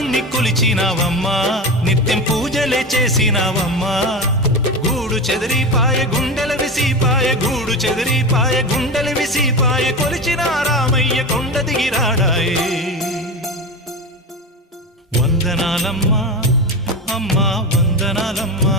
రాముణ్ణి కొలిచినావమ్మా నిత్యం పూజలే చేసినావమ్మా గూడు చెదిరిపాయ గుండెల విసిపాయ గూడు చెదిరిపాయ గుండెల విసిపాయ కొలిచిన రామయ్య కొండ దిగిరాడాయే వందనాలమ్మా అమ్మా వందనాలమ్మా